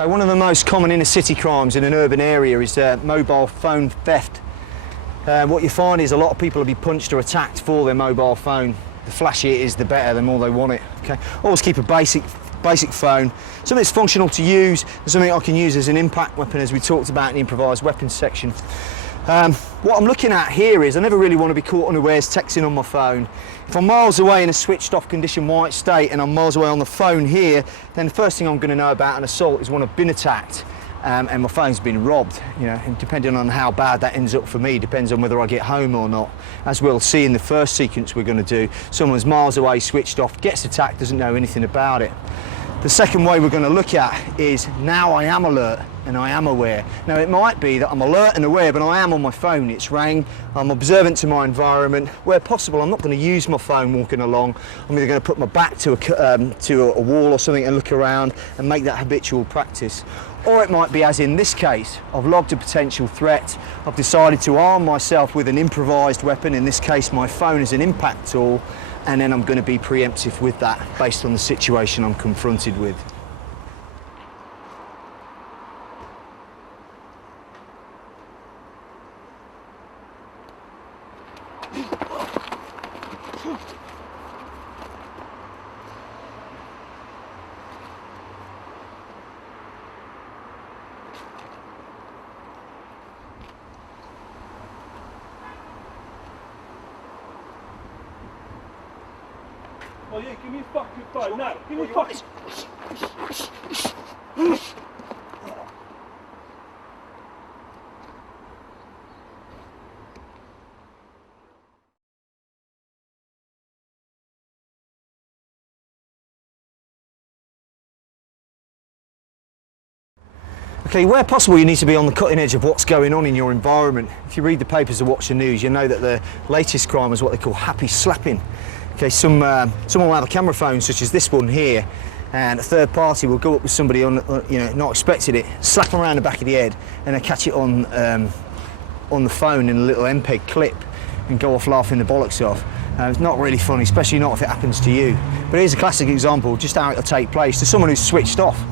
Okay, one of the most common inner city crimes in an urban area is mobile phone theft. What you find is a lot of people will be punched or attacked for their mobile phone. The flashier it is, the better, the more they want it. Okay, always keep a basic phone, something that's functional to use, and something I can use as an impact weapon, as we talked about in the improvised weapons section. What I'm looking at here is I never really want to be caught unawares texting on my phone. If I'm miles away in a switched off condition white state and I'm miles away on the phone here, then the first thing I'm going to know about an assault is when I've been attacked and my phone's been robbed. You know, and depending on how bad that ends up for me depends on whether I get home or not. As we'll see in the first sequence we're going to do, someone's miles away, switched off, gets attacked, doesn't know anything about it. The second way we're going to look at is now I am alert and I am aware. Now it might be that I'm alert and aware, but I am on my phone, it's rang, I'm observant to my environment. Where possible, I'm not going to use my phone walking along. I'm either going to put my back to a wall or something and look around and make that habitual practice. Or it might be, as in this case, I've logged a potential threat, I've decided to arm myself with an improvised weapon, in this case my phone is an impact tool, and then I'm going to be preemptive with that based on the situation I'm confronted with. Oh yeah, give me a fucking phone now. Give me a fucking... Okay, where possible you need to be on the cutting edge of what's going on in your environment. If you read the papers or watch the news, you know that the latest crime is what they call happy slapping. Okay, someone will have a camera phone such as this one here, and a third party will go up with somebody on, you know, not expecting it, slap them around the back of the head, and they catch it on the phone in a little MPEG clip and go off laughing the bollocks off. It's not really funny, especially not if it happens to you. But here's a classic example, just how it'll take place to someone who's switched off.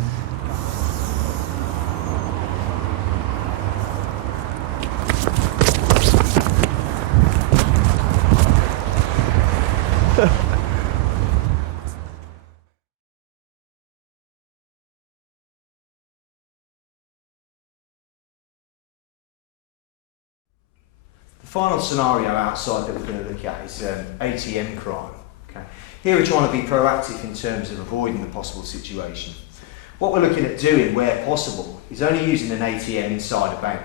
The final scenario outside that we're going to look at is ATM crime. Okay. Here we're trying to be proactive in terms of avoiding the possible situation. What we're looking at doing, where possible, is only using an ATM inside a bank.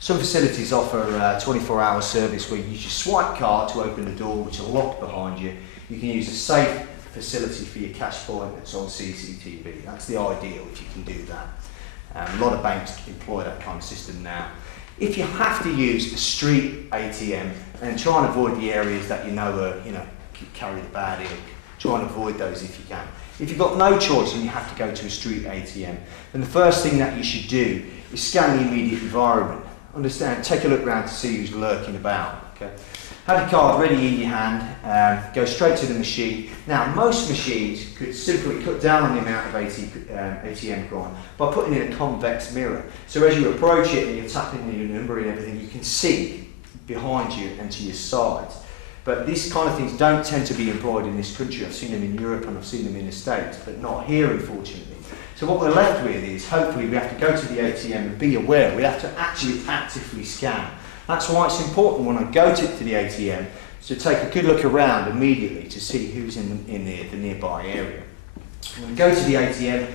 Some facilities offer a 24-hour service where you use your swipe card to open the door, which are locked behind you. You can use a safe facility for your cash point that's on CCTV. That's the ideal if you can do that. A lot of banks employ that kind of system now. If you have to use a street ATM, and try and avoid the areas that you know are, carry the bad ilk, try and avoid those if you can. If you've got no choice and you have to go to a street ATM, then the first thing that you should do is scan the immediate environment. Understand, take a look around to see who's lurking about. Okay? Have your card ready in your hand, go straight to the machine. Now, most machines could simply cut down on the amount of ATM crime by putting in a convex mirror. So as you approach it and you're tapping your number and everything, you can see behind you and to your sides. But these kind of things don't tend to be employed in this country. I've seen them in Europe and I've seen them in the States, but not here, unfortunately. So what we're left with is, hopefully we have to go to the ATM and be aware. We have to actually actively scan. That's why it's important when I go to the ATM to take a good look around immediately to see who's in the nearby area. I'm going to go to the ATM,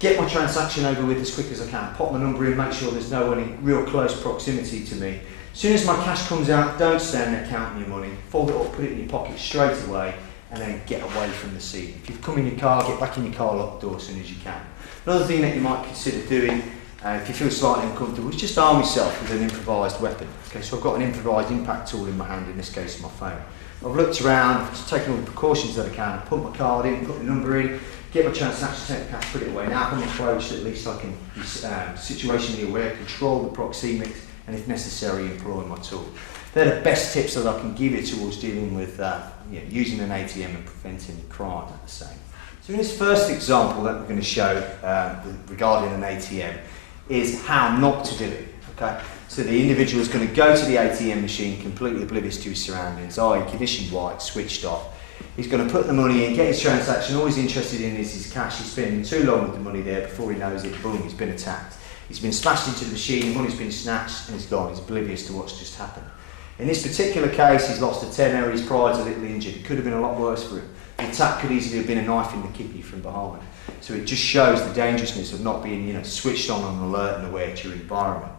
get my transaction over with as quick as I can, pop my number in, make sure there's no one in real close proximity to me. As soon as my cash comes out, don't stand there counting your money, fold it up, put it in your pocket straight away, and then get away from the scene. If you've come in your car, get back in your car, lock the door as soon as you can. Another thing that you might consider doing, if you feel slightly uncomfortable, is just arm yourself with an improvised weapon. Okay, so I've got an improvised impact tool in my hand, in this case my phone. I've looked around, I've taken all the precautions that I can, put my card in, put the number in, get my transaction, take the cash, put it away. Now I'm approached, at least I can be situationally aware, control the proxemics, and if necessary, employ my tool. They're the best tips that I can give you towards dealing with using an ATM and preventing crime at the same. So in this first example that we're going to show regarding an ATM is how not to do it. Okay? So the individual is going to go to the ATM machine completely oblivious to his surroundings, i.e. conditioned white, switched off. He's going to put the money in, get his transaction, all he's interested in is his cash. He's spending too long with the money there, before he knows it, boom, he's been attacked. He's been smashed into the machine, the money's been snatched and he's gone. He's oblivious to what's just happened. In this particular case, he's lost a tenner, his pride's a little injured. It could have been a lot worse for him. The attack could easily have been a knife in the kidney from behind. So it just shows the dangerousness of not being, switched on and alert and aware to your environment.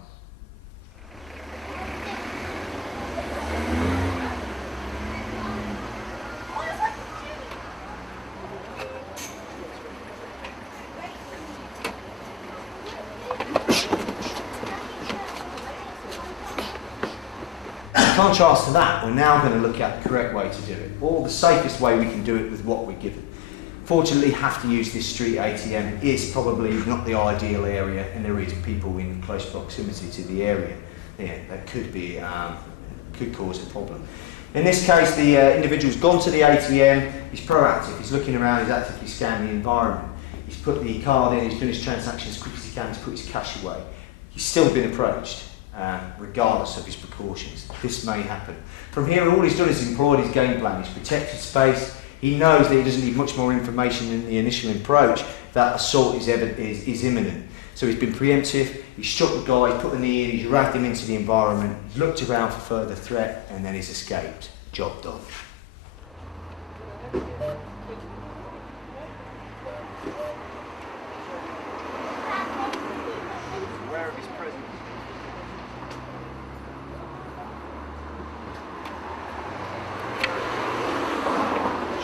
In contrast to that, we're now going to look at the correct way to do it, or the safest way we can do it with what we're given. Fortunately, have to use this street ATM is probably not the ideal area, and there is people in close proximity to the area. Yeah, that could be could cause a problem. In this case, the individual's gone to the ATM. He's proactive. He's looking around. He's actively scanning the environment. He's put the card in. He's done his transaction as quick as he can. He's put his cash away. He's still been approached. Regardless of his precautions. This may happen. From here, all he's done is employed his game plan. He's protected space. He knows that he doesn't need much more information than the initial approach, that assault is imminent. So he's been preemptive, he's struck the guy, he's put the knee in, he's dragged him into the environment, he's looked around for further threat, and then he's escaped. Job done. Aware of his presence.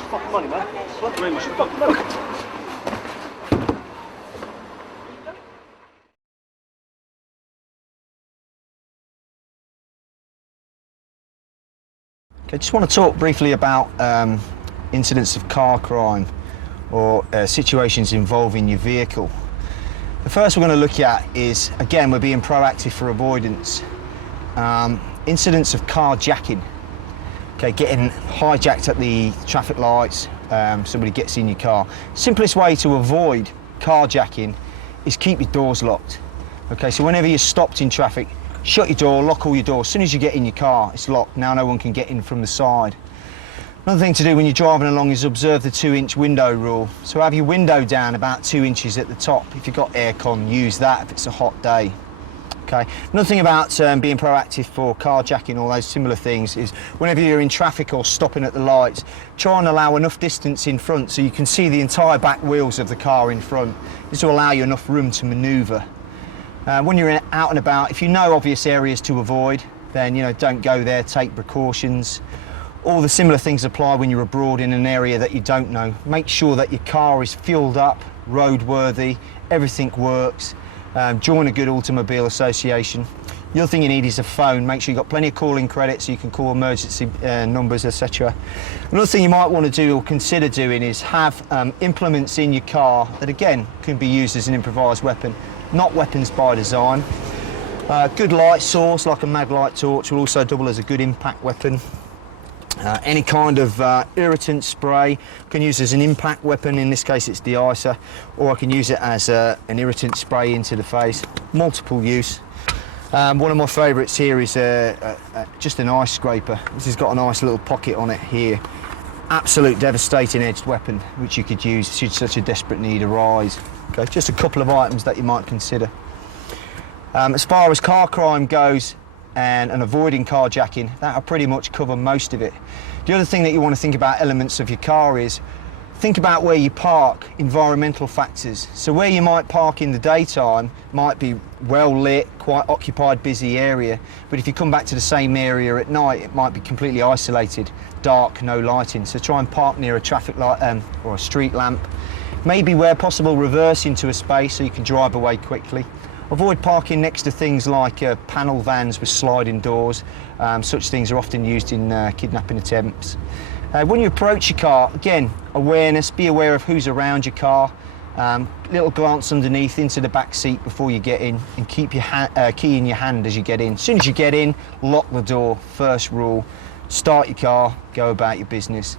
Fucking money, man. What? Really, fucking money. Okay, just want to talk briefly about incidents of car crime or situations involving your vehicle. The first we're going to look at is, again, we're being proactive for avoidance. Incidents of carjacking. Okay, getting hijacked at the traffic lights, somebody gets in your car. Simplest way to avoid carjacking is keep your doors locked. Okay, so whenever you're stopped in traffic, shut your door, lock all your doors. As soon as you get in your car, it's locked. Now no one can get in from the side. Another thing to do when you're driving along is observe the 2-inch window rule. So have your window down about 2 inches at the top. If you've got aircon, use that if it's a hot day. Okay. Another thing about being proactive for carjacking, all those similar things, is whenever you're in traffic or stopping at the lights, try and allow enough distance in front so you can see the entire back wheels of the car in front. This will allow you enough room to manoeuvre. When you're out and about, if you know obvious areas to avoid, then don't go there, take precautions. All the similar things apply when you're abroad in an area that you don't know. Make sure that your car is fueled up, roadworthy, everything works. Join a good automobile association. The other thing you need is a phone. Make sure you've got plenty of calling credit so you can call emergency numbers, etc. Another thing you might want to do or consider doing is have implements in your car that, again, can be used as an improvised weapon, not weapons by design. Good light source like a mag light torch will also double as a good impact weapon. Any kind of irritant spray can use as an impact weapon. In this case it's de-icer, or I can use it as an irritant spray into the face. Multiple use. One of my favourites here is just an ice scraper. This has got a nice little pocket on it here. Absolute devastating edged weapon which you could use should such a desperate need arise. Okay, just a couple of items that you might consider. As far as car crime goes, and avoiding carjacking, that'll pretty much cover most of it. The other thing that you want to think about elements of your car is think about where you park, environmental factors. So where you might park in the daytime might be well lit, quite occupied, busy area, but if you come back to the same area at night, it might be completely isolated, dark, no lighting. So try and park near a traffic light or a street lamp. Maybe where possible reverse into a space so you can drive away quickly. Avoid parking next to things like panel vans with sliding doors. Such things are often used in kidnapping attempts. When you approach your car, again, awareness, be aware of who's around your car. Little glance underneath into the back seat before you get in, and keep your key in your hand as you get in. As soon as you get in, lock the door, first rule. Start your car, go about your business.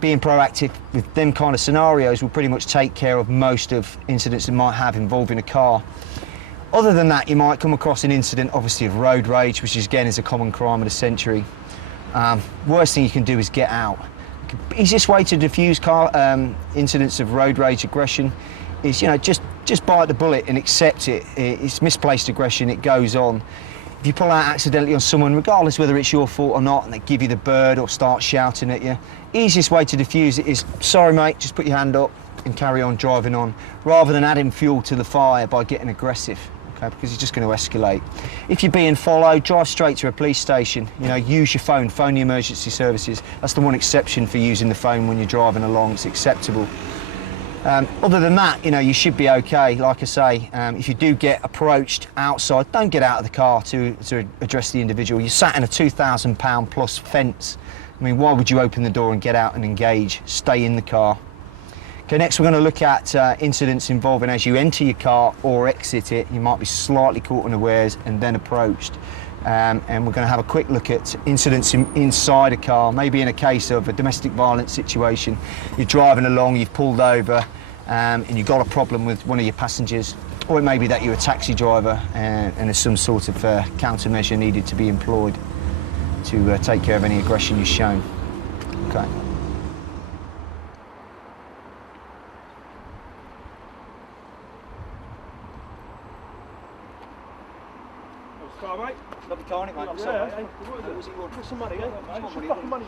being proactive with them kind of scenarios will pretty much take care of most of incidents that might have involving a car. Other than that, you might come across an incident, obviously, of road rage, which is, again, is a common crime of the century. Worst thing you can do is get out. Easiest way to diffuse car incidents of road rage aggression is, you know, just bite the bullet and accept it. It's misplaced aggression, it goes on. If you pull out accidentally on someone, regardless whether it's your fault or not, and they give you the bird or start shouting at you, easiest way to diffuse it is, sorry mate, just put your hand up and carry on driving on, rather than adding fuel to the fire by getting aggressive, okay, because it's just going to escalate. If you're being followed, drive straight to a police station. You know, use your phone the emergency services. That's the one exception for using the phone when you're driving along, it's acceptable. Other than that, you know, you should be okay. Like I say, if you do get approached outside, don't get out of the car to address the individual. You're sat in a £2,000 plus fence. I mean, why would you open the door and get out and engage? Stay in the car. Okay, next we're going to look at incidents involving as you enter your car or exit it. You might be slightly caught unawares and then approached. And we're going to have a quick look at incidents inside a car, maybe in a case of a domestic violence situation. You're driving along, you've pulled over, and you've got a problem with one of your passengers, or it may be that you're a taxi driver and there's some sort of countermeasure needed to be employed to take care of any aggression you've shown. Okay. Car, mate. Lovely car, mate. Yeah, Sorry, hey, mate. what is it? Was it your Put some money, eh? Come on, Some mate. fucking money.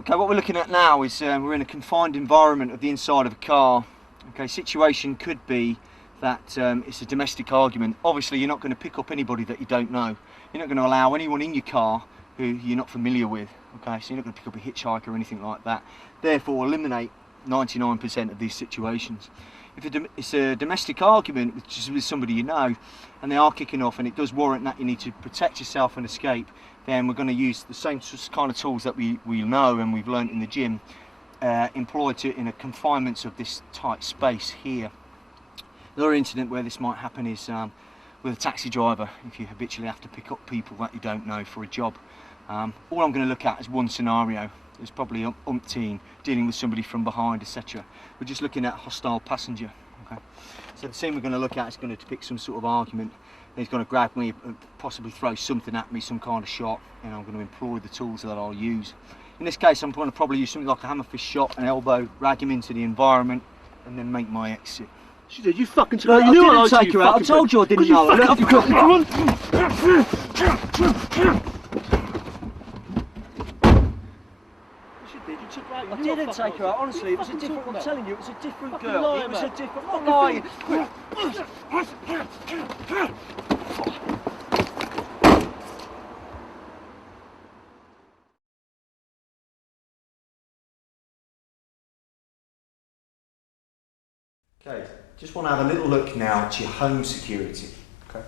Okay, what we're looking at now is we're in a confined environment of the inside of a car. Okay, situation could be that it's a domestic argument. Obviously, you're not going to pick up anybody that you don't know. You're not going to allow anyone in your car who you're not familiar with. Okay, so you're not going to pick up a hitchhiker or anything like that. Therefore, eliminate 99% of these situations. If it's a domestic argument, which is with somebody you know, and they are kicking off and it does warrant that you need to protect yourself and escape, then we're going to use the same kind of tools that we know and we've learned in the gym, employed in a confinement of this tight space here. Another incident where this might happen is with a taxi driver, if you habitually have to pick up people that you don't know for a job. All I'm going to look at is one scenario. There's probably umpteen, dealing with somebody from behind, etc. We're just looking at a hostile passenger. Okay. So the scene we're going to look at is going to depict some sort of argument. He's going to grab me, possibly throw something at me, some kind of shot, and I'm going to employ the tools that I'll use. In this case, I'm going to probably use something like a hammer fist shot, an elbow, drag him into the environment, and then make my exit. She did, you fucking took No, her out. I You knew didn't I take her out. I told you I didn't know. Look, you fucking come She did, you took her out. You I knew didn't fucking take her out, honestly. It was a fucking different, talking I'm about? telling you, it was a different Fucking girl. liar, It was a mate. different, I'm not lying. Okay, just want to have a little look now at your home security. Okay,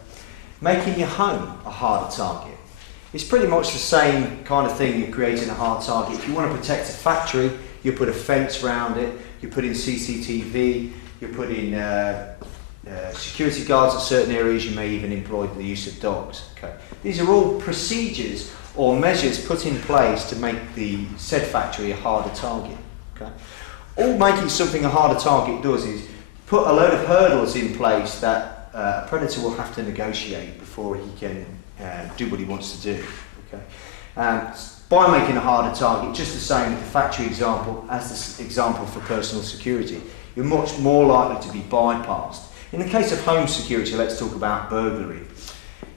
making your home a harder target. It's pretty much the same kind of thing. You're creating a hard target. If you want to protect a factory, you put a fence around it, you put in CCTV, you put in security guards at certain areas, you may even employ the use of dogs. Okay, these are all procedures or measures put in place to make the said factory a harder target. Okay, all making something a harder target does is put a load of hurdles in place that a predator will have to negotiate before he can do what he wants to do. Okay, by making a harder target, just the same with the factory example as this example for personal security, you're much more likely to be bypassed. In the case of home security, let's talk about burglary.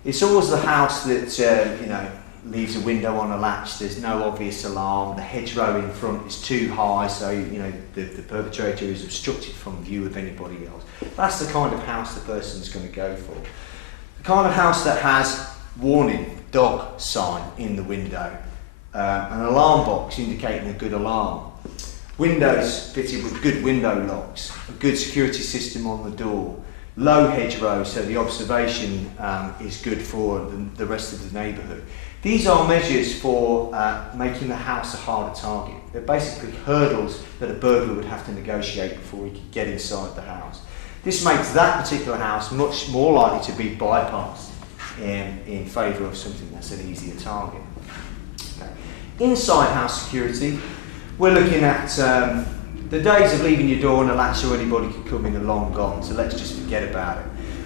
It's always the house that you know, leaves a window on a latch, there's no obvious alarm, the hedgerow in front is too high, so you know the perpetrator is obstructed from view of anybody else. That's the kind of house the person's going to go for. The kind of house that has warning, dog sign in the window, an alarm box indicating a good alarm, Windows fitted with good window locks, a good security system on the door, low hedgerow so the observation is good for the rest of the neighbourhood. These are measures for making the house a harder target. They're basically hurdles that a burglar would have to negotiate before he could get inside the house. This makes that particular house much more likely to be bypassed in favour of something that's an easier target. Okay. Inside house security, we're looking at the days of leaving your door on a latch so anybody could come in are long gone, so let's just forget about it.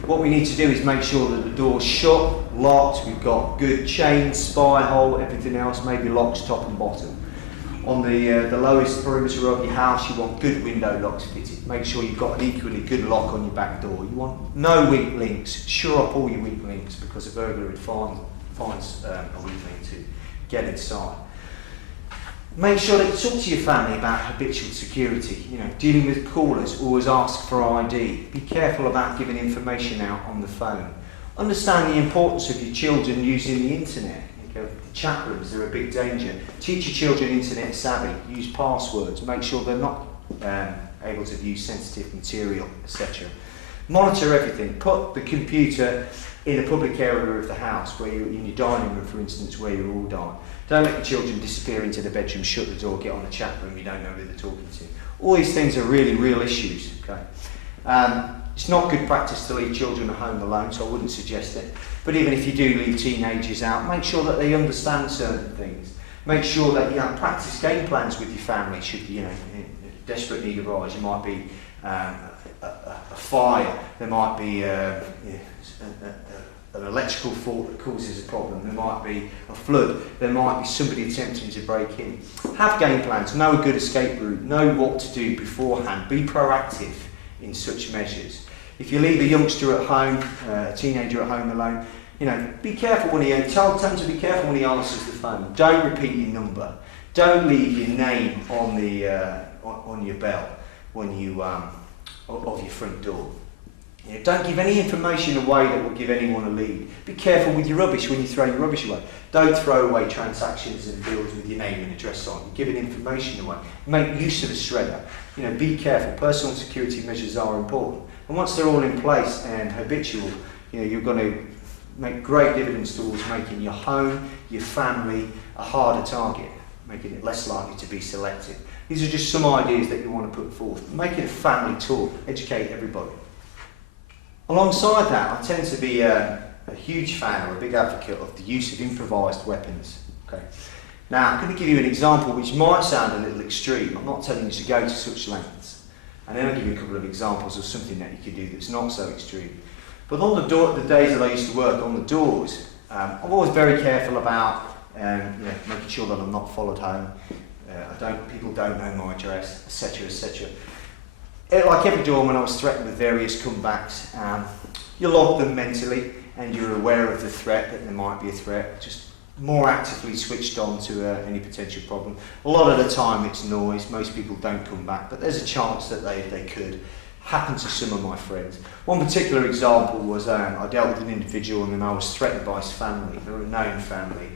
What we need to do is make sure that the door's shut, locked, we've got good chain, spy hole, everything else, maybe locks top and bottom. On the lowest perimeter of your house, you want good window locks fitted. Make sure you've got an equally good lock on your back door. You want no weak links. Shore up all your weak links because a burglar would finds a weak link to get inside. Make sure that you talk to your family about habitual security. You know, dealing with callers, always ask for ID. Be careful about giving information out on the phone. Understand the importance of your children using the internet. The chat rooms, they're a big danger. Teach your children internet savvy, use passwords, make sure they're not able to view sensitive material, etc. Monitor everything. Put the computer in a public area of the house, where you're in your dining room, for instance, where you're all dine. Don't let your children disappear into the bedroom, shut the door, get on a chat room, you don't know who they're talking to. All these things are really real issues. Okay? It's not good practice to leave children at home alone, so I wouldn't suggest it. But even if you do leave teenagers out, make sure that they understand certain things. Make sure that you practice game plans with your family. Should you, in desperate need of eyes, you might be a fire. There might be an electrical fault that causes a problem. There might be a flood. There might be somebody attempting to break in. Have game plans. Know a good escape route. Know what to do beforehand. Be proactive in such measures. If you leave a youngster at home, a teenager at home alone, be careful when tell them to be careful when he answers the phone. Don't repeat your number. Don't leave your name on the on your bell when you of your front door. Don't give any information away that will give anyone a lead. Be careful with your rubbish when you throw your rubbish away. Don't throw away transactions and bills with your name and address on. You're giving information away. Make use of a shredder. Be careful. Personal security measures are important. And once they're all in place and habitual, you're going to make great dividends towards making your home, your family, a harder target, making it less likely to be selected. These are just some ideas that you want to put forth. Make it a family talk. Educate everybody. Alongside that, I tend to be a huge fan or a big advocate of the use of improvised weapons. Okay. Now, I'm going to give you an example which might sound a little extreme. I'm not telling you to go to such lengths. And then I'll give you a couple of examples of something that you could do that's not so extreme. But on the days that I used to work on the doors, I'm always very careful about making sure that I'm not followed home. People don't know my address, etc., etc. Like every doorman, I was threatened with various comebacks. You log them mentally, and you're aware of the threat, that there might be a threat, just more actively switched on to any potential problem. A lot of the time it's noise, most people don't come back, but there's a chance that they could. Happened to some of my friends. One particular example was I dealt with an individual and then I was threatened by his family. They were a known family.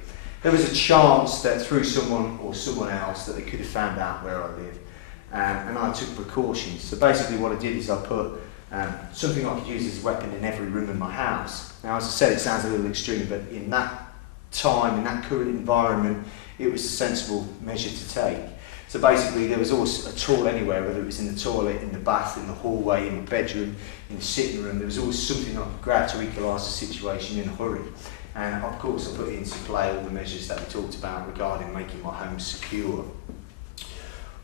There was a chance that through someone or someone else that they could have found out where I live. And I took precautions. So basically what I did is I put something I could use as a weapon in every room in my house. Now, as I said, it sounds a little extreme, but in that time, in that current environment, it was a sensible measure to take. So basically there was always a tool anywhere, whether it was in the toilet, in the bath, in the hallway, in the bedroom, in the sitting room. There was always something I could grab to equalise the situation in a hurry. And of course I put into play all the measures that we talked about regarding making my home secure.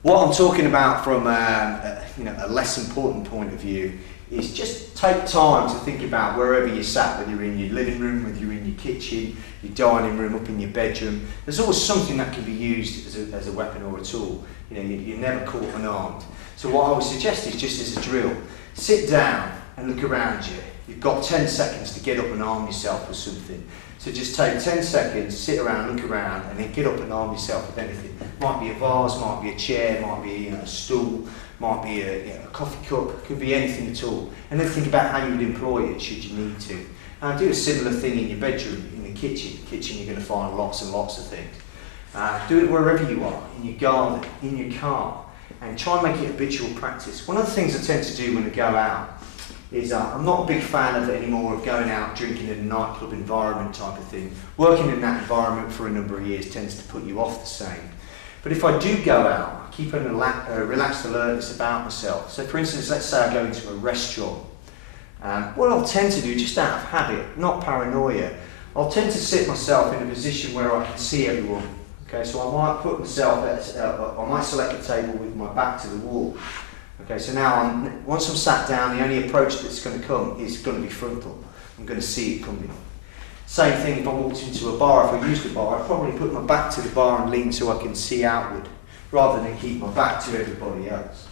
What I'm talking about from a less important point of view is just take time to think about wherever you're sat, whether you're in your living room, whether you're in your kitchen, your dining room, up in your bedroom. There's always something that can be used as a weapon or a tool. You're never caught unarmed. So what I would suggest is just as a drill, sit down and look around you. You've got 10 seconds to get up and arm yourself with something. So just take 10 seconds, sit around, look around, and then get up and arm yourself with anything. Might be a vase, might be a chair, might be a stool, might be a coffee cup, could be anything at all. And then think about how you would employ it should you need to. Now do a similar thing in your bedroom, in the kitchen. Kitchen, you're going to find lots and lots of things. Do it wherever you are, in your garden, in your car. and try and make it habitual practice. One of the things I tend to do when I go out is I'm not a big fan of it anymore of going out drinking in a nightclub environment type of thing. Working in that environment for a number of years tends to put you off the same. But if I do go out, I keep a relaxed alertness about myself. So for instance, let's say I go into a restaurant. What I'll tend to do, just out of habit, not paranoia, I'll tend to sit myself in a position where I can see everyone. Okay, so I might put myself I might select a table with my back to the wall. Okay, so now once I'm sat down, the only approach that's going to come is going to be frontal. I'm going to see it coming. Same thing if I walked into a bar, if I used a bar, I'd probably put my back to the bar and lean so I can see outward, rather than keep my back to everybody else.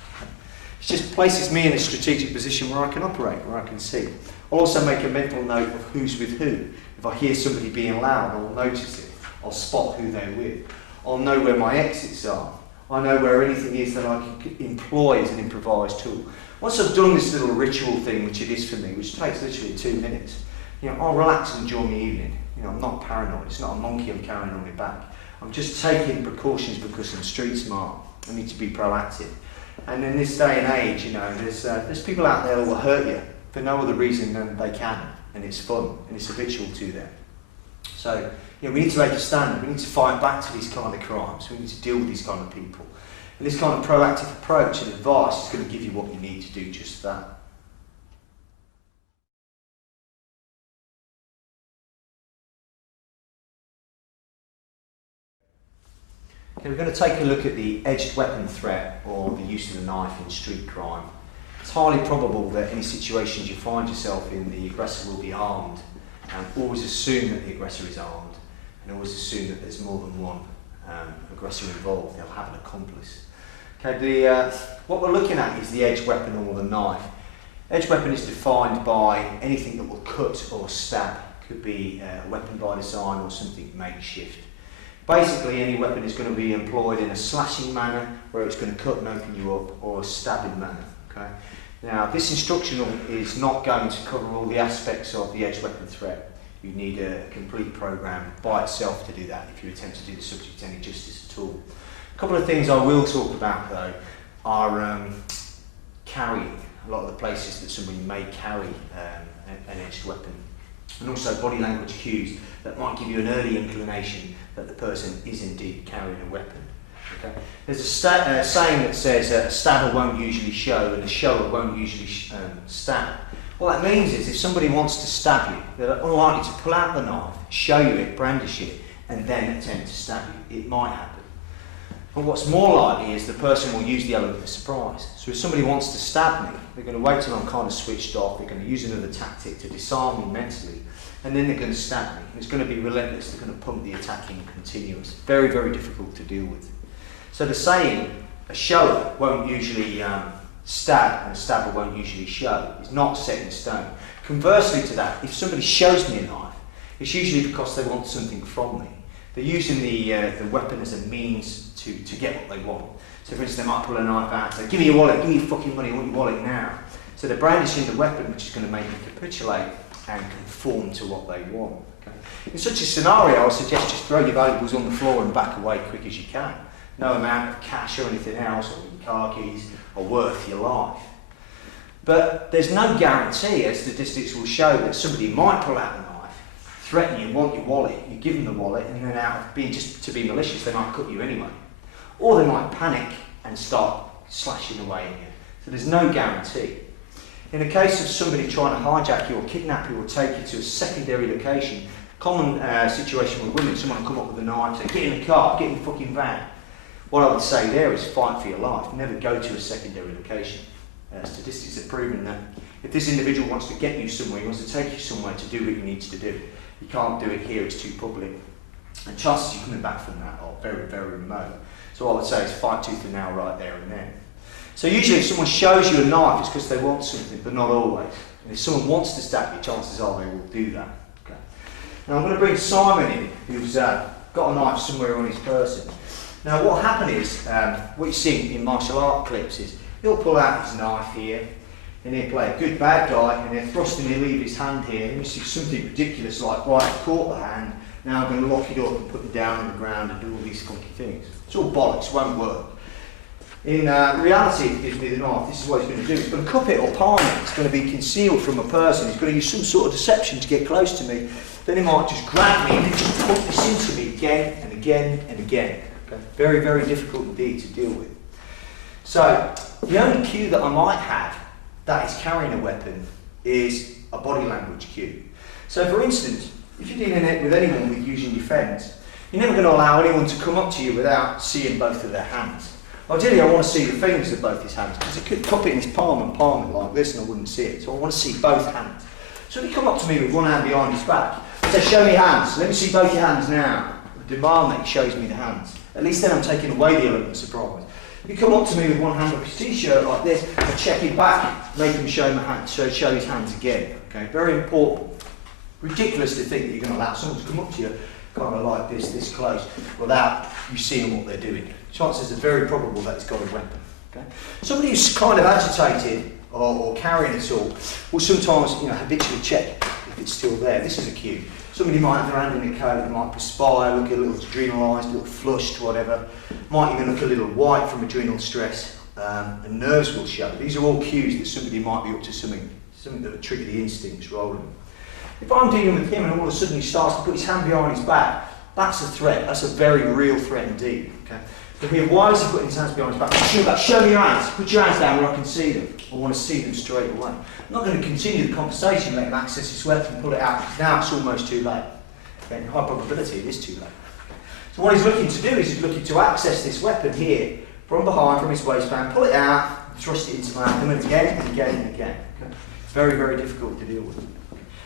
It just places me in a strategic position where I can operate, where I can see. I'll also make a mental note of who's with who. If I hear somebody being loud, I'll notice it. I'll spot who they're with. I'll know where my exits are. I know where anything is that I can employ as an improvised tool. Once I've done this little ritual thing, which it is for me, which takes literally 2 minutes, I'll relax and enjoy my evening. I'm not paranoid. It's not a monkey I'm carrying on my back. I'm just taking precautions because I'm street smart. I need to be proactive. And in this day and age, there's people out there who will hurt you for no other reason than they can, and it's fun and it's habitual to them. So we need to make a stand. We need to fight back to these kind of crimes. We need to deal with these kind of people. And this kind of proactive approach and advice is going to give you what you need to do just that. Okay, we're going to take a look at the edged weapon threat or the use of the knife in street crime. It's highly probable that any situations you find yourself in, the aggressor will be armed, and always assume that the aggressor is armed, and always assume that there's more than one aggressor involved. They'll have an accomplice. Okay, what we're looking at is the edged weapon or the knife. Edged weapon is defined by anything that will cut or stab. Could be a weapon by design or something makeshift. Basically, any weapon is going to be employed in a slashing manner, where it's going to cut and open you up, or a stabbing manner. Okay. Now, this instructional is not going to cover all the aspects of the edged weapon threat. You need a complete program by itself to do that if you attempt to do the subject any justice at all. A couple of things I will talk about though are carrying. A lot of the places that somebody may carry an edged weapon, and also body language cues that might give you an early inclination that the person is indeed carrying a weapon. Okay. There's a saying that says a stabber won't usually show and a shower won't usually stab. What that means is if somebody wants to stab you, they're unlikely to pull out the knife, show you it, brandish it, and then attempt to stab you. It might happen. But what's more likely is the person will use the element of surprise. So if somebody wants to stab me, they're going to wait till I'm kind of switched off, they're going to use another tactic to disarm me mentally, and then they're going to stab me. And it's going to be relentless, they're going to pump the attack in continuous. Very, very difficult to deal with. So the saying, a shower won't usually stab and a stabber won't usually show, is not set in stone. Conversely to that, if somebody shows me a knife, it's usually because they want something from me. They're using the weapon as a means to get what they want. So for instance, they might pull a knife out and say, give me your wallet, give me your fucking money, I want your wallet now. So they're brandishing the weapon, which is going to make them capitulate and conform to what they want. Okay? In such a scenario, I suggest just throw your valuables on the floor and back away quick as you can. No amount of cash or anything else, or your car keys, are worth your life. But there's no guarantee, as statistics will show, that somebody might pull out a knife, threaten you, want your wallet, you give them the wallet, and then out of being just to be malicious, they might cut you anyway. Or they might panic and start slashing away at you. So there's no guarantee. In the case of somebody trying to hijack you or kidnap you or take you to a secondary location, common situation with women, someone will come up with a knife and say, get in the car, get in the fucking van. What I would say there is fight for your life. Never go to a secondary location. Statistics have proven that if this individual wants to get you somewhere, he wants to take you somewhere to do what he needs to do. You can't do it here, it's too public. And chances of you coming back from that are very, very remote. So what I would say is fight tooth and nail right there and then. So usually if someone shows you a knife, it's because they want something, but not always. And if someone wants to stab you, chances are they will do that. Okay. Now I'm going to bring Simon in, who's got a knife somewhere on his person. Now what will happen is, what you see in martial art clips is, he'll pull out his knife here, and he'll play a good bad guy, and he'll thrust and he'll leave his hand here, and you see something ridiculous like, right, I've caught the hand, now I'm going to lock it up and put it down on the ground and do all these funky things. It's all bollocks, won't work. In reality, if he gives me the knife, this is what he's going to do. He's going to cup it or palm it. It's going to be concealed from a person. He's going to use some sort of deception to get close to me. Then he might just grab me and just put this into me again and again and again. Okay? Very, very difficult indeed to deal with. So, the only cue that I might have that is carrying a weapon is a body language cue. So, for instance, if you're dealing with anyone with using your fence, you're never going to allow anyone to come up to you without seeing both of their hands. Ideally, I want to see the fingers of both his hands, because he could cup it in his palm and palm it like this and I wouldn't see it. So I want to see both hands. So if he come up to me with one hand behind his back, I say, show me your hands, let me see both your hands now. I demand that he shows me the hands. At least then I'm taking away the element of surprise. If you come up to me with one hand up his t-shirt like this, I check it back, make him show my hands, so show his hands again. Okay, very important. Ridiculous to think that you're going to allow someone to come up to you kind of like this close, without you seeing what they're doing. Chances are very probable that he's got a weapon. Okay? Somebody who's kind of agitated or carrying a tool will sometimes, habitually check if it's still there. This is a cue. Somebody might have their hand in the coat, they might perspire, look a little adrenalised, a little flushed, whatever. Might even look a little white from adrenal stress, and nerves will show. These are all cues that somebody might be up to something that would trigger the instincts rolling. If I'm dealing with him and all of a sudden he starts to put his hand behind his back, that's a threat. That's a very real threat indeed. Okay? So here, why is he putting his hands behind his back? Show me your hands. Put your hands down where I can see them. I want to see them straight away. I'm not going to continue the conversation, let him access his weapon and pull it out. Now it's almost too late. Okay? High probability it is too late. So what he's looking to do is he's looking to access this weapon here from behind, from his waistband, pull it out, thrust it into my abdomen again and again and again. Okay? Very, very difficult to deal with.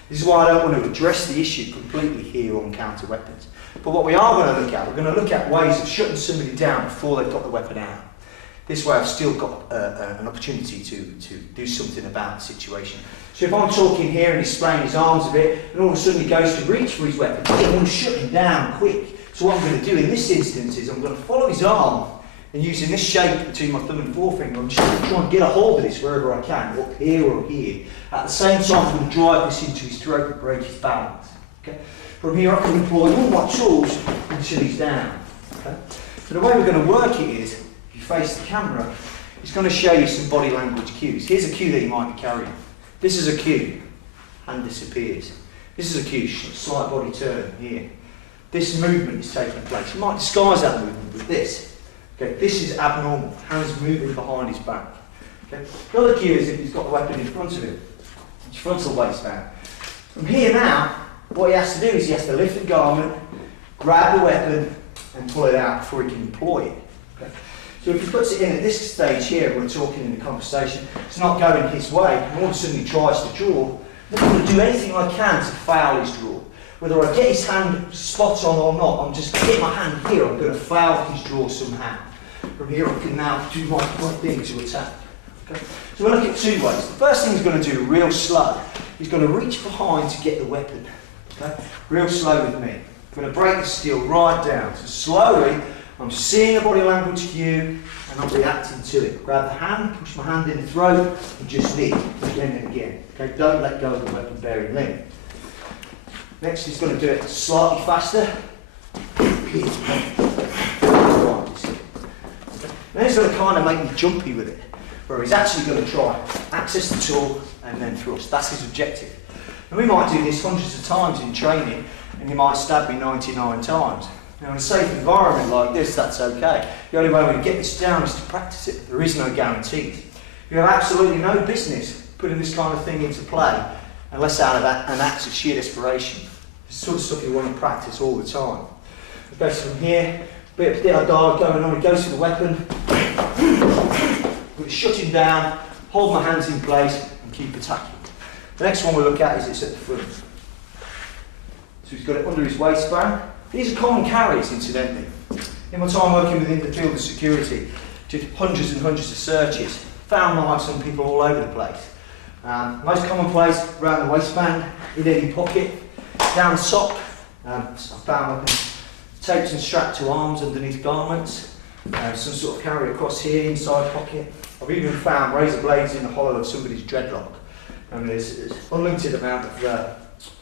This is why I don't want to address the issue completely here on counter weapons. But what we are going to look at, we're going to look at ways of shutting somebody down before they've got the weapon out. This way I've still got an opportunity to do something about the situation. So if I'm talking here and he's spraying his arms a bit, and all of a sudden he goes to reach for his weapon, I want to shut him down quick. So what I'm going to do in this instance is I'm going to follow his arm, and using this shape between my thumb and forefinger, I'm just going to try and get a hold of this wherever I can, up here or here. At the same time, I'm going to drive this into his throat and break his balance. Okay? From here, I can employ all my tools until he's down. Okay? So the way we're going to work it is, if you face the camera, it's going to show you some body language cues. Here's a cue that you might be carrying. This is a cue. Hand disappears. This is a cue. Slight body turn here. This movement is taking place. You might disguise that movement with this. Okay, this is abnormal. Hands moving behind his back. Okay. The other cue is if he's got the weapon in front of him. His frontal waistband. From here now, what he has to do is he has to lift the garment, grab the weapon, and pull it out before he can employ it. Okay. So if he puts it in at this stage here, we're talking in the conversation, it's not going his way, and all of a sudden he tries to draw, I'm going to do anything I can to foul his draw. Whether I get his hand spot on or not, I'm just going to get my hand here, I'm going to foul his draw somehow. From here I can now do my thing to attack. Okay? So we'll look at two ways. The first thing he's going to do real slow, he's going to reach behind to get the weapon. Okay? Real slow with me. I'm going to break the steel right down. So slowly, I'm seeing the body language cue and I'm reacting to it. Grab the hand, push my hand in the throat and just lift again and again. Okay? Don't let go of the weapon bearing limb. Next he's going to do it slightly faster. Then he's going to kind of make me jumpy with it, where he's actually going to try access the tool and then thrust. That's his objective. And we might do this hundreds of times in training, and he might stab me 99 times. Now in a safe environment like this, that's okay. The only way we're going to get this down is to practice it. There is no guarantees. You have absolutely no business putting this kind of thing into play unless out of an act of sheer desperation. It's the sort of stuff you want to practice all the time. It goes from here, bit of dive going on, it goes to the weapon, shut him down, hold my hands in place and keep attacking. The next one we'll look at is it's at the front. So he's got it under his waistband. These are common carries, incidentally. In my time working within the field of security, did hundreds and hundreds of searches, found knives on people all over the place. Most common place around the waistband, in any pocket, down the sock. I found weapons taped and strapped to arms underneath garments, some sort of carry across here, inside pocket. I've even found razor blades in the hollow of somebody's dreadlock. And there's unlimited amount of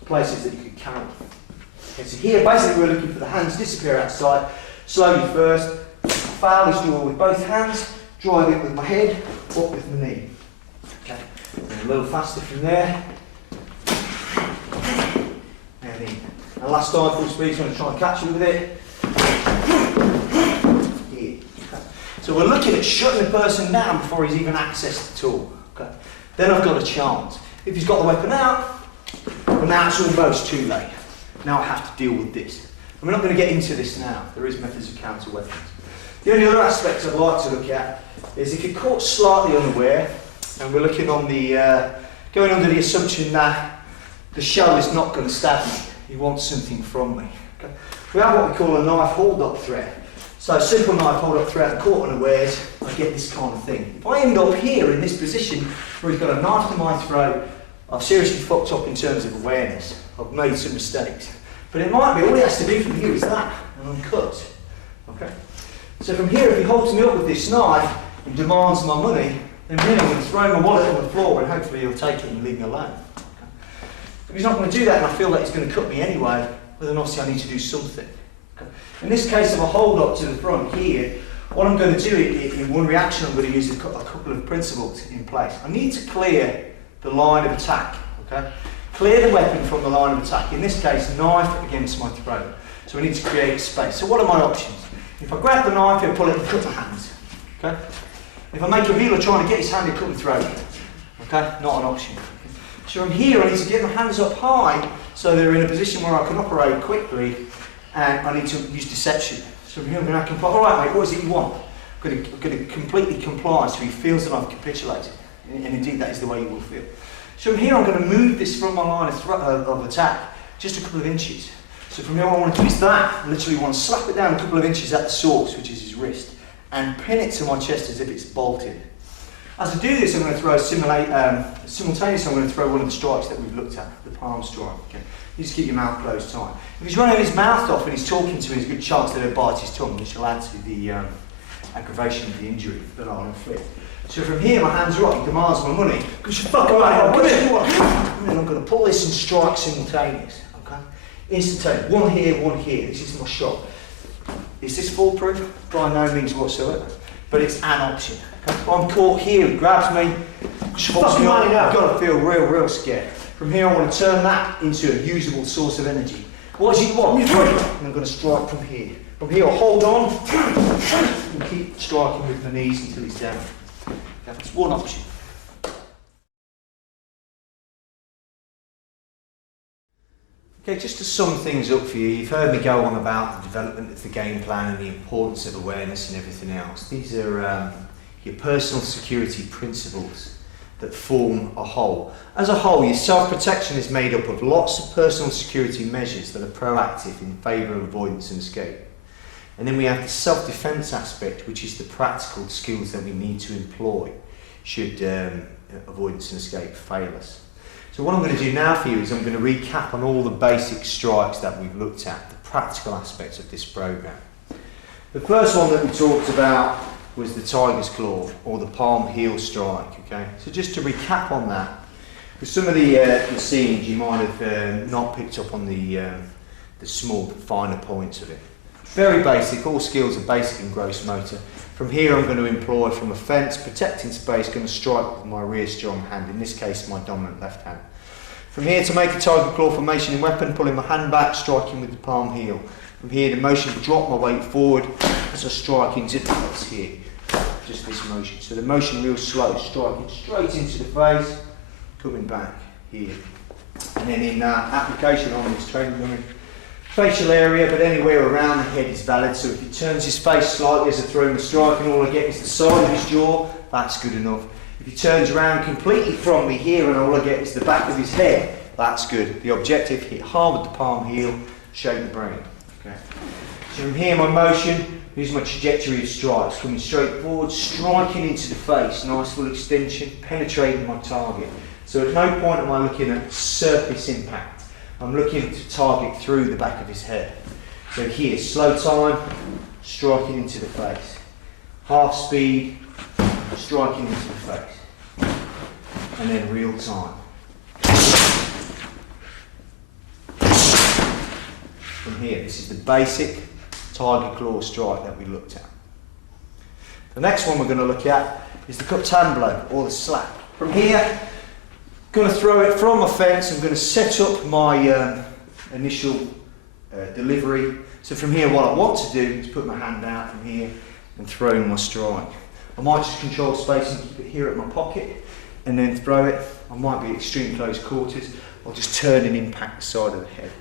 places that you can carry. Okay, so here basically we're looking for the hands disappear outside, slowly first, foul his jaw with both hands, drive in with my head, up with my knee. Okay, and a little faster from there. And in. And last time, full speed, so I'm going to try and catch you with it. Here. Okay. So we're looking at shutting the person down before he's even accessed the tool. Okay. Then I've got a chance. If he's got the weapon out, well, now it's almost too late. Now I have to deal with this. And we're not going to get into this now. There is methods of counter weapons. The only other aspects I'd like to look at is if you're caught slightly unaware, and we're looking on the, going under the assumption that the shell is not going to stab me. He wants something from me. Okay? We have what we call a knife hold-up threat. So a simple knife hold-up threat, caught unawares, I get this kind of thing. If I end up here in this position where he's got a knife to my throat, I've seriously fucked up in terms of awareness. I've made some mistakes. But it might be, all he has to do from here is that, and I'm cut. Okay? So from here, if he holds me up with this knife and demands my money, then I'm going to throw my wallet on the floor and hopefully he'll take it and leave me alone. If he's not going to do that and I feel like he's going to cut me anyway, well then obviously I need to do something. Okay. In this case of a hold up to the front here, what I'm going to do in one reaction, I'm going to use a couple of principles in place. I need to clear the line of attack. Okay? Clear the weapon from the line of attack. In this case, knife against my throat. So we need to create space. So what are my options? If I grab the knife, I'll pull it and cut my hands. Okay? If I make a heel trying to get his hand and cut my throat. Okay? Not an option. So from here I need to get my hands up high so they're in a position where I can operate quickly, and I need to use deception. So from here I'm going to comply. Alright mate, what is it you want? I'm going to completely comply so he feels that I've capitulated. And indeed that is the way you will feel. So from here I'm going to move this from my line of attack just a couple of inches. So from here what I want to do is that. I literally want to slap it down a couple of inches at the source, which is his wrist, and pin it to my chest as if it's bolted. As I do this, I'm going to throw simultaneously I'm going to throw one of the strikes that we've looked at, the palm strike. Okay? You just keep your mouth closed tight. If he's running his mouth off and he's talking to me, there's a good chance that he'll bite his tongue, which will add to the aggravation of the injury that I'll inflict. So from here, my hands are up, he demands my money. Because you fuck around, and then I'm going to pull this and strike simultaneous. Okay? Instantaneous. One here, this is my shot. Is this foolproof? By no means whatsoever. But it's an option. Okay? If I'm caught here, he grabs me, pops me on, I've got to feel real scared. From here I want to turn that into a usable source of energy. What does he want? And I'm going to strike from here. From here I'll hold on and keep striking with my knees until he's down. That's one option. Okay, just to sum things up for you, you've heard me go on about the development of the game plan and the importance of awareness and everything else. These are your personal security principles that form a whole. As a whole, your self-protection is made up of lots of personal security measures that are proactive in favour of avoidance and escape. And then we have the self-defence aspect, which is the practical skills that we need to employ should avoidance and escape fail us. So what I'm going to do now for you is I'm going to recap on all the basic strikes that we've looked at, the practical aspects of this programme. The first one that we talked about was the tiger's claw, or the palm heel strike. Okay, so just to recap on that, because some of the scenes you might have not picked up on the small, finer points of it. Very basic, all skills are basic and gross motor. From here I'm going to employ from a fence, protecting space, going to strike with my rear strong hand, in this case my dominant left hand. From here to make a tiger claw formation in weapon, pulling my hand back, striking with the palm heel. From here the motion to drop my weight forward as I strike into the face here. Just this motion. So the motion real slow, striking straight into the face, coming back here. And then in application on this training dummy, facial area, but anywhere around the head is valid. So if he turns his face slightly as I throw him a strike and all I get is the side of his jaw, that's good enough. If he turns around completely from me here and all I get is the back of his head, that's good. The objective, hit hard with the palm heel, shake the brain. Okay. So from here my motion, here's my trajectory of strikes, coming straight forward, striking into the face, nice full extension, penetrating my target. So at no point am I looking at surface impact. I'm looking to target through the back of his head. So here, slow time, striking into the face. Half speed, striking into the face. And then real time. From here, this is the basic tiger claw strike that we looked at. The next one we're going to look at is the cupped hand blow, or the slap. From here, going to throw it from my fence. I'm going to set up my initial delivery. So from here, what I want to do is put my hand out from here and throw my strike. I might just control space and keep it here at my pocket and then throw it. I might be at extreme close quarters. I'll just turn and impact the side of the head.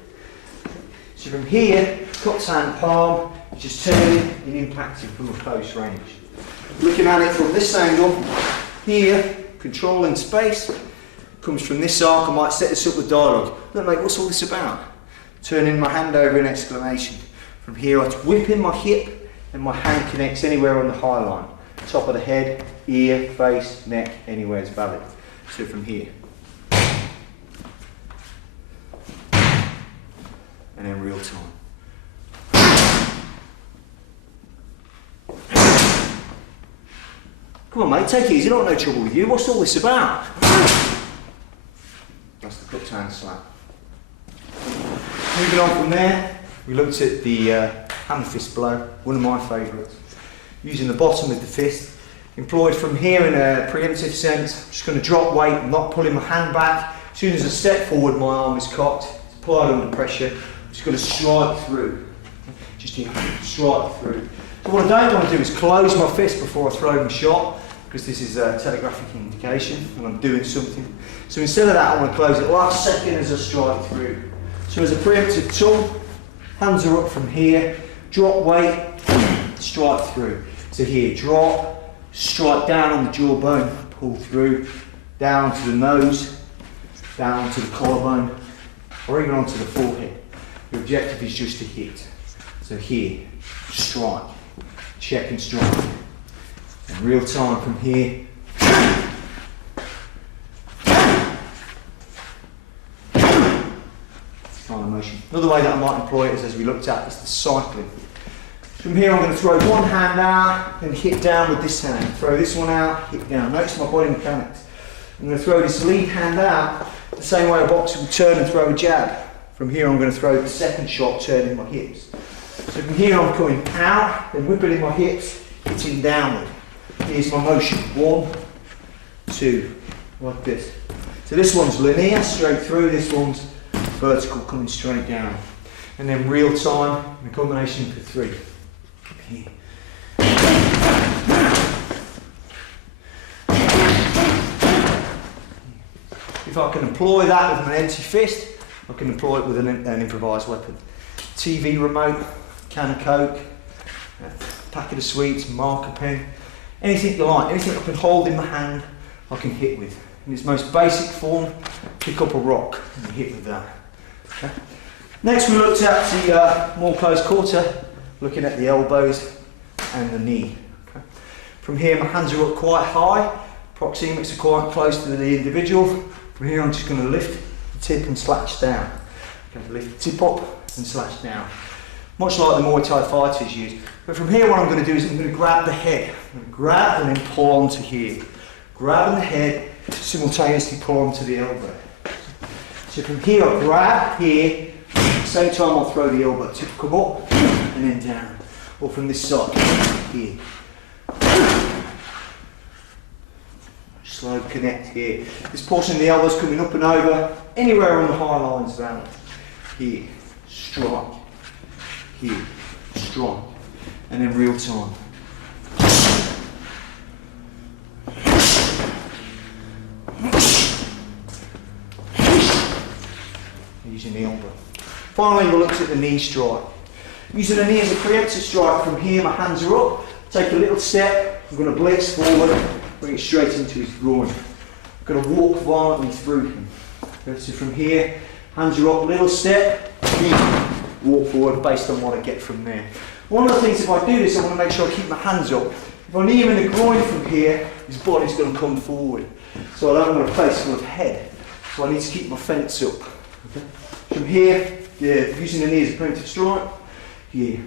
So from here, cupped hand palm, just turning and impacting from a close range. Looking at it from this angle, here, controlling space, comes from this arc. I might set this up with dialogue. Look mate, what's all this about? Turning my hand over in exclamation. From here I whip in my hip and my hand connects anywhere on the high line. Top of the head, ear, face, neck, anywhere is valid. So from here. And then real time. Come on mate, take it easy, I don't want no trouble with you. What's all this about? That's the cupped hand slap. Moving on from there, we looked at the hand fist blow, one of my favourites. Using the bottom of the fist, employed from here in a preemptive sense. I'm just going to drop weight, I'm not pulling my hand back. As soon as I step forward, my arm is cocked, it's applied under pressure. I'm just going to strike through. Just here, strike through. So what I don't want to do is close my fist before I throw my shot, because this is a telegraphic indication and I'm doing something. So instead of that, I want to close it last second as I strike through. So as a preemptive tool, hands are up from here, drop weight, strike through. So here, drop, strike down on the jawbone, pull through, down to the nose, down to the collarbone, or even onto the forehead. The objective is just to hit. So here, strike, check and strike. And real time from here. Kind of motion. Another way that I might employ it is, as we looked at, is the cycling. From here I'm going to throw one hand out and hit down with this hand. Throw this one out, hit down. Notice my body mechanics. I'm going to throw this lead hand out the same way a boxer would turn and throw a jab. From here I'm going to throw the second shot, turning my hips. So from here I'm coming out, then whipping in my hips, hitting downward. Here's my motion. 1, 2, like this. So this one's linear, straight through. This one's vertical, coming straight down. And then real time, in a combination for 3. Here. If I can employ that with an empty fist, I can employ it with an improvised weapon. TV remote, can of Coke, packet of sweets, marker pen, anything you like, anything I can hold in my hand, I can hit with. In its most basic form, pick up a rock and hit with that. Okay. Next we looked at the more close quarter, looking at the elbows and the knee. Okay. From here my hands are up quite high, proxemics are quite close to the individual. From here I'm just going to lift the tip and slash down. Okay, lift the tip up and slash down. Much like the Muay Thai fighters use. But from here what I'm going to do is I'm going to grab the head. I'm going to grab and then pull onto here. Grabbing the head, simultaneously pull onto the elbow. So from here I grab here, at the same time I'll throw the elbow. Tip come up and then down. Or from this side, here. Slow connect here. This portion of the elbow's coming up and over, anywhere on the high lines down. Here, strike. Here, strike. And then real time. Using the elbow. Finally, we'll look at the knee strike. Using the knee as a preemptive strike, from here my hands are up, take a little step, I'm going to blitz forward, bring it straight into his groin. I'm going to walk violently through him. Okay, so from here, hands are up, little step, walk forward based on what I get from there. One of the things, if I do this, I want to make sure I keep my hands up. If I knee him in the groin from here, his body's going to come forward. So I don't want to face full of head. So I need to keep my fence up. Okay? From here, using the knee as a preemptive strike, here.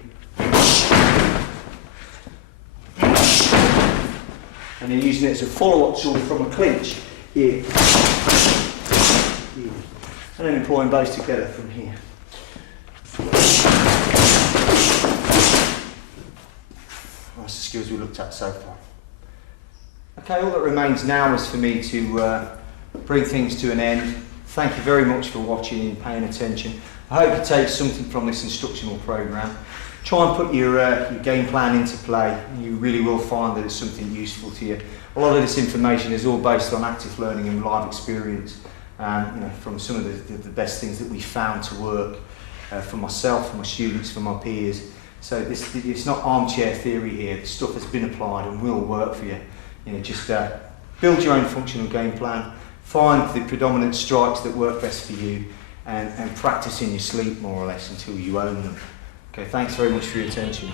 And then using it as a follow-up tool from a clinch, here. Here. And then employing both together from here. Nice skills we looked at so far. Okay, all that remains now is for me to bring things to an end. Thank you very much for watching and paying attention. I hope you take something from this instructional programme. Try and put your game plan into play. You really will find that it's something useful to you. A lot of this information is all based on active learning and live experience, you know, from some of the best things that we found to work for myself, for my students, for my peers. So it's not armchair theory here. The stuff has been applied and will work for you. You know, just build your own functional game plan, find the predominant strikes that work best for you, and practice in your sleep more or less until you own them. Okay, thanks very much for your attention.